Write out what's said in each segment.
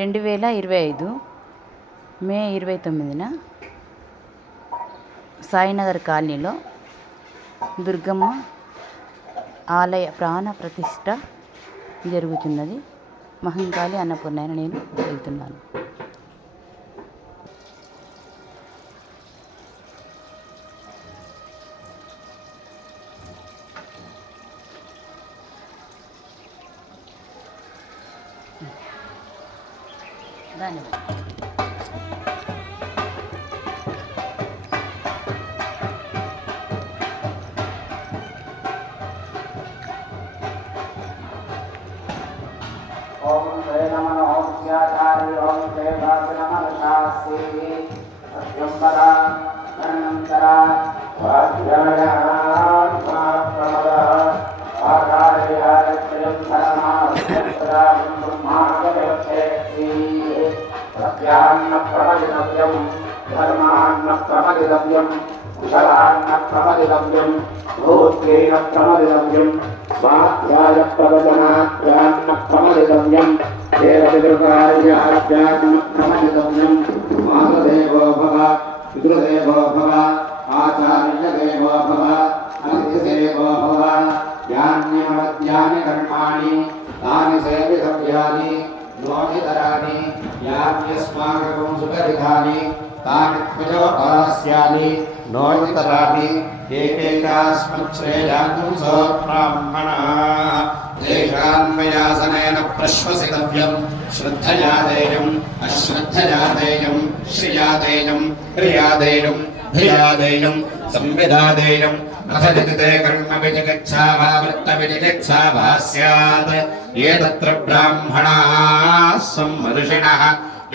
2025 మే 29న సాయినగర్ కాలనీలో దుర్గమ్మ ఆలయ ప్రాణ ప్రతిష్ఠ జరుగుతున్నది. మహంకాళి అన్నపూర్ణ నేను వెళ్తున్నాను. ओम श्री नमः ओम स्याचार्य ओम श्री नमः सत्यंबरा अनंतरा वाद्याया प्रमदा आधारयायत्रयं धर्मास्त्रा ब्रह्माणवक्षेति सत्यान्न प्रमदितव्यं धर्मान्न प्रमदितव्यं कुशलान्न प्रमदितव्यं भूतेन प्रमदितव्यं स्वाध्याय प्रवचनाध्यात्म प्रमदितव्यं तेरपितृकार्याध्यात्म प्रमदितव्यं मातृदेवो भव पितृदेवो भव आचार्यदेवो भव अतिथिदेवो भव यान्यवद्यानि कर्माणि तानि सेवितव्यानि नोहितराणि यान्यस्माकं सुपरिधानि तानि त्वयोपास्यानि नोहितराणि एकैकास्मच्छ्रेयान्तं ब्राह्मणः तेषान्मयासनेन प्रश्वसितव्यं श्रद्धया देयम् अश्रद्धया देयम् श्रिया देयम् क्रिया देयम् धिया देयम् संविदा देयम् अथ यदि ते कर्मविजिगित्सा वा वृत्तविजिगित्सा वा स्यात् ये तत्र ब्राह्मणाः सम्मर्षिणः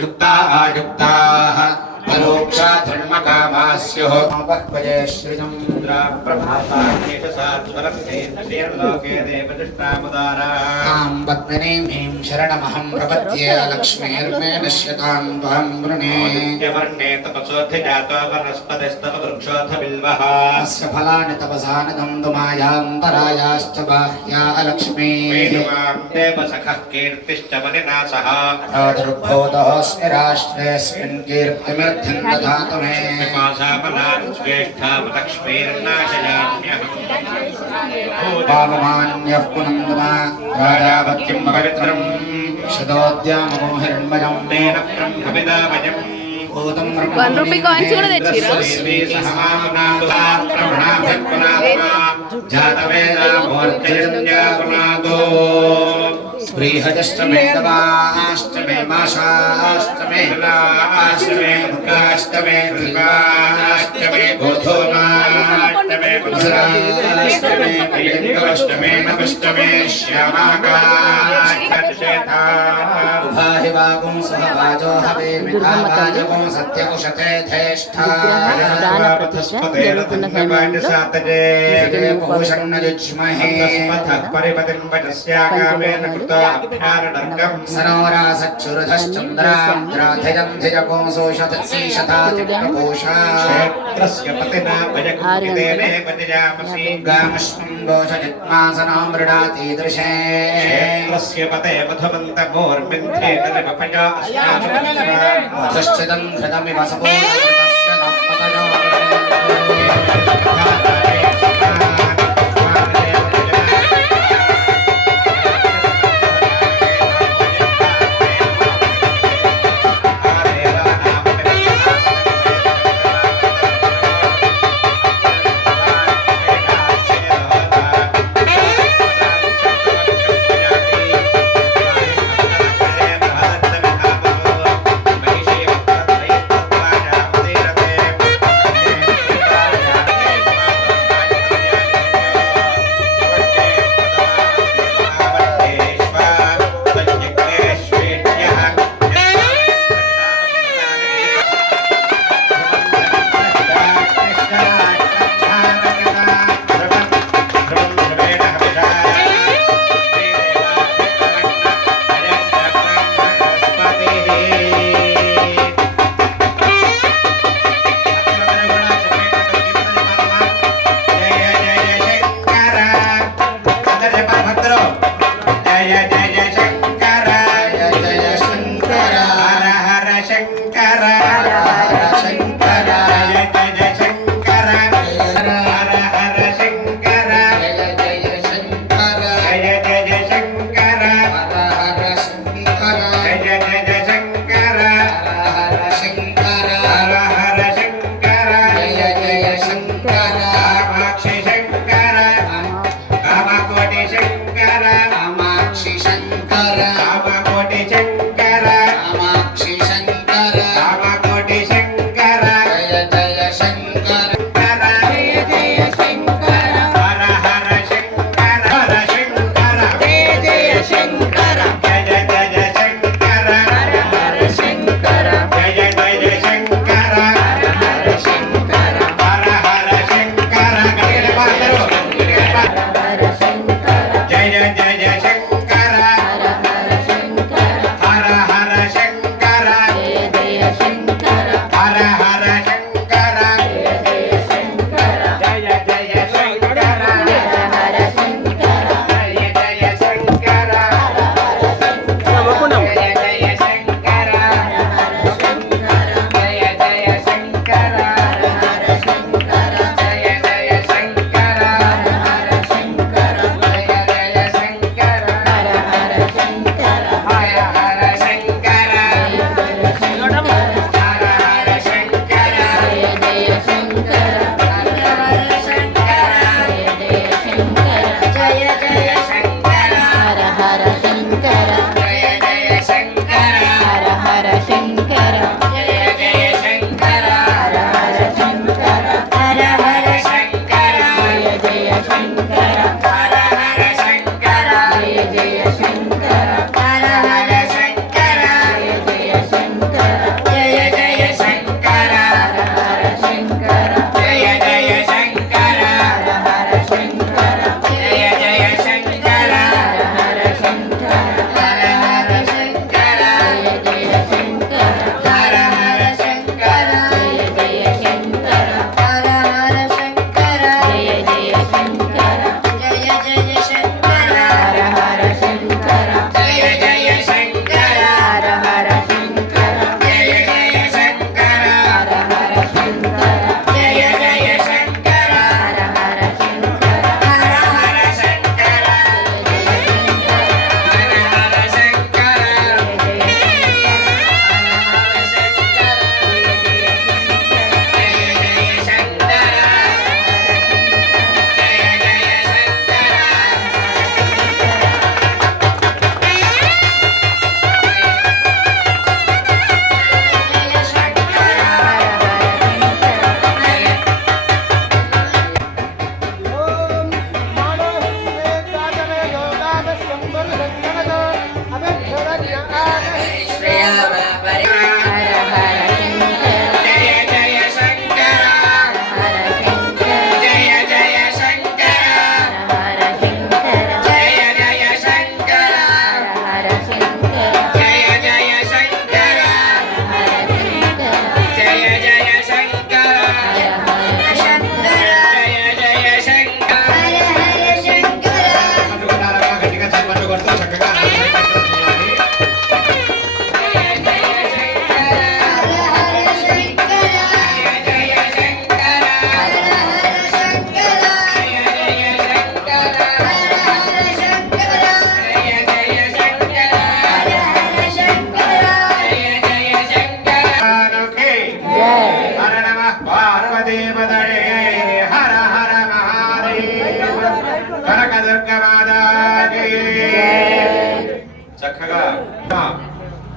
युक्ताः युक्ताः परोक्षा धर्मकामा स्युः भक्वये श्रीचन्द्रा प्रभातान्येष सात्वरं लोके देवदृष्टामुदारां पद्मिनीं शरणमहं प्रपद्ये लक्ष्मीर्मे नश्यतां त्वां वृणे वर्णे तपसोऽधिजातो वनस्पतिस्तव वृक्षोऽथ बिल्वः अस्य फलानि तपसानि दन्दुमायान्तरायाश्च बाह्या लक्ष्मीः देवसखः कीर्तिश्च वनिनाशः प्रादुर्भूतोऽस्मि राष्ट्रेऽस्मिन् कीर्तिमिर् दधातु मे पावमान्यः पुनन्दमा राजावत्यं पवित्रं शतोद्यामोहिरण्मयं तेन ब्रह्मविदामयं भूतं ₹1 కాయిన్స్ కూడా తెచ్చిరా जातवेदामूर्तिरञ्जापुनातो श्रीहजष्टमे दवाष्टमे माशाष्टमे लाष्टमे मुखाष्टमे कृपाष्टमे गोधूमाष्टमे पुसराष्टमे प्रियङ्गाष्टमे नवष्टमे श्यामाकाष्टशेथा उभाहि वागुं सहवाजो हवे मिथावाजगुं सत्यकुशते धेष्ठा ప్రతిష్ఠ జరుగుతున్న సమయంలో पूषण्णयुज्महे परिपतिं वचस्यागामेन कृतो अभ्यारणर्गं सनोरासच्चुरधश्चन्द्राद्राधयं धिजकोऽसोषधत्सीशतादिप्रकोषा क्षेत्रस्य पतिना भजकुतिदेने पतिजामसि गामश्वं दोषजित्मासनो मृडातीदृशे क्षेत्रस्य पते मधुमन्तमोर्मिन्थेन निपपया अस्माकं धृतमिव सपोतस्य दम्पतयो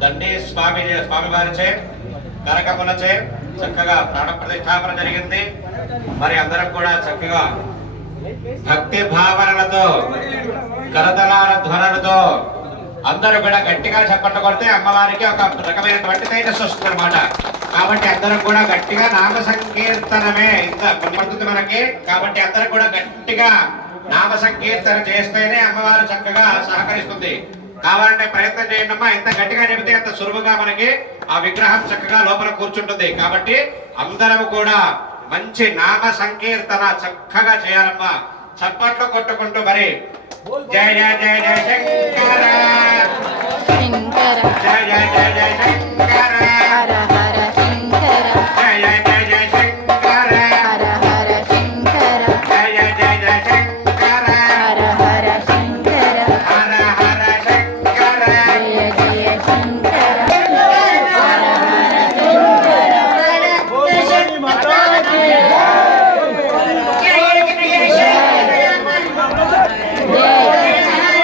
దండి స్వామివారిచే కరకములచే చక్కగా ప్రాణ ప్రతిష్టాపన జరిగింది. మరి అందరం కూడా చక్కగా భక్తి భావనలతో కరతలాల ధ్వనులతో అందరూ కూడా గట్టిగా చప్పట్లు కొడితే అమ్మవారికి ఒక రకమైనటువంటి తేజస్సు వస్తుంది అనమాట. కాబట్టి అందరం కూడా గట్టిగా నామ సంకీర్తనమే ఇంత కనపడుతుంది మనకి. కాబట్టి అందరం కూడా గట్టిగా నామ సంకీర్తన చేస్తేనే అమ్మవారు చక్కగా సహకరిస్తుంది. కావాలంటే ప్రయత్నం చేయండి అమ్మా. ఎంత గట్టిగా చెబితే అంత సులువుగా మనకి ఆ విగ్రహం చక్కగా లోపల కూర్చుంటుంది. కాబట్టి అందరం కూడా మంచి నామ సంకీర్తన చక్కగా చేయాలమ్మా. చప్పట్లు కొట్టుకుంటూ మరి జయ జయ జయ జయ శంకర శంకర జయ జయ జయ జయ శంకర హర హర శంకర జయ జయ జయ జయ శంకర హర హర శంకర జయ జయ జయ జయ శంకర హర హర శంకర హర హర శంకర జయ జయ శంకర హర హర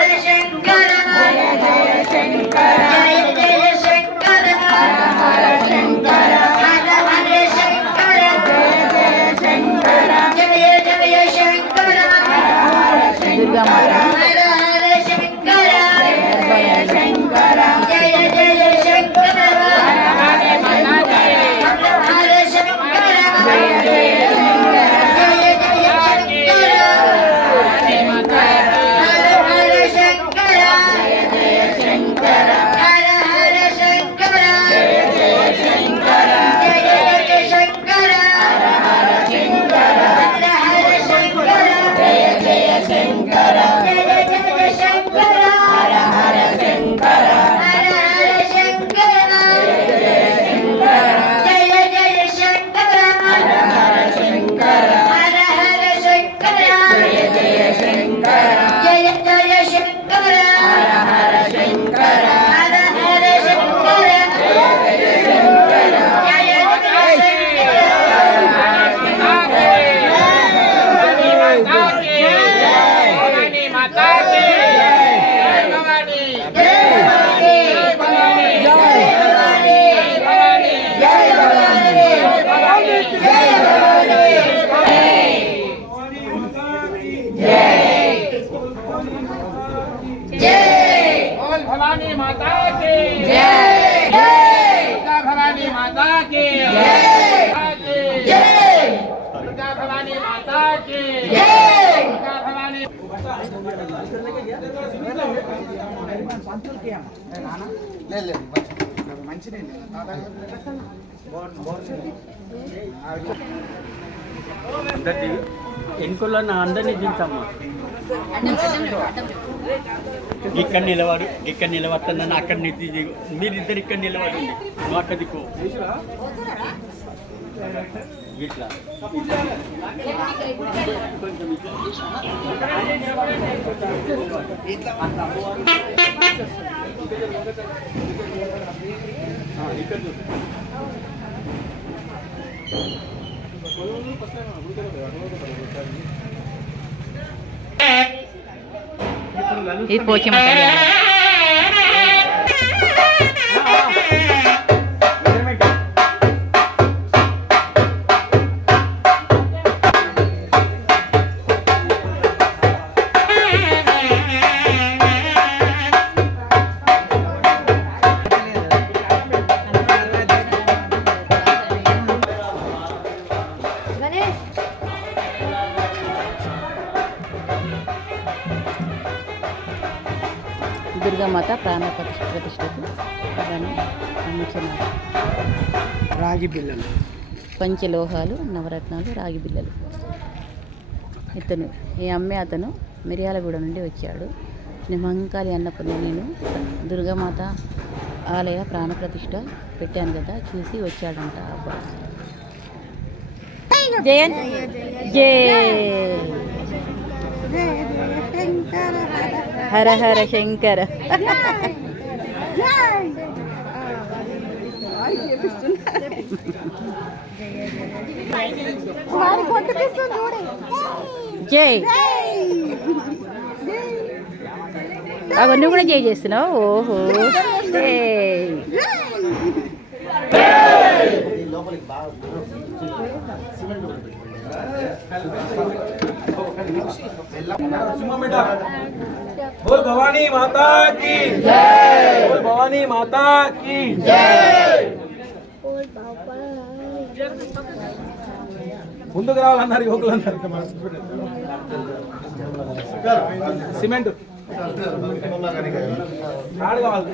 भवानी माता की जय। दुर्गा भवानी माता की जय। दुर्गा भवानी माता की जय। दुर्गा भवानी ఎన్నికల్లో నా అందరినీ దించమ్మా. ఇక్కడ నిలబడు, ఇక్కడ నిలబడుతున్నాను, అక్కడ నెత్తి మీరిద్దరు ఇక్కడ నిలబడండి. నువ్వు అక్కడ దిక్కు ఇట్లా ఇది పోచమ్మ కళ్యాణం. దుర్గామాత ప్రాణ ప్రతిష్టకు అందించినారు. రాగి బిల్లలు, పంచలోహాలు, నవరత్నాలు, రాగి బిల్లలు. ఇతను ఈ అమ్మే అతను మిర్యాలగూడ నుండి వచ్చాడు. నిమంకాళి అన్నప్పుడు నేను దుర్గామాత ఆలయ ప్రాణ ప్రతిష్ట పెట్టాను కదా, చూసి వచ్చాడంట అబ్బాయి. జయన్ జయ హర హర శంకర. జై అవన్నీ కూడా చేస్తున్నావు. ఓహో ఏయ్. बोल भवानी माता की जय। बोल भवानी माता की जय। ముందుకు రావాలన్నారు యువకులందరూ. సిమెంట్ ఆడ కావాలి.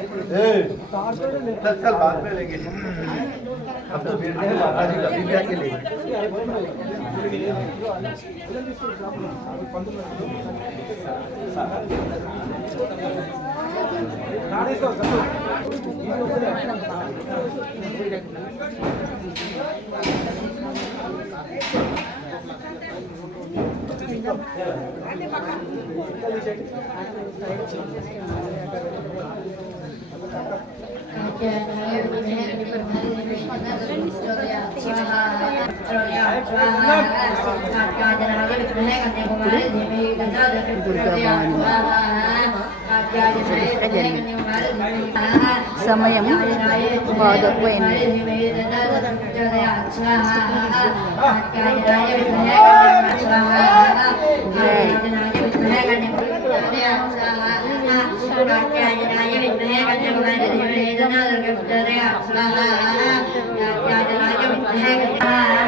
సమయం బాగోపోయింది. Jai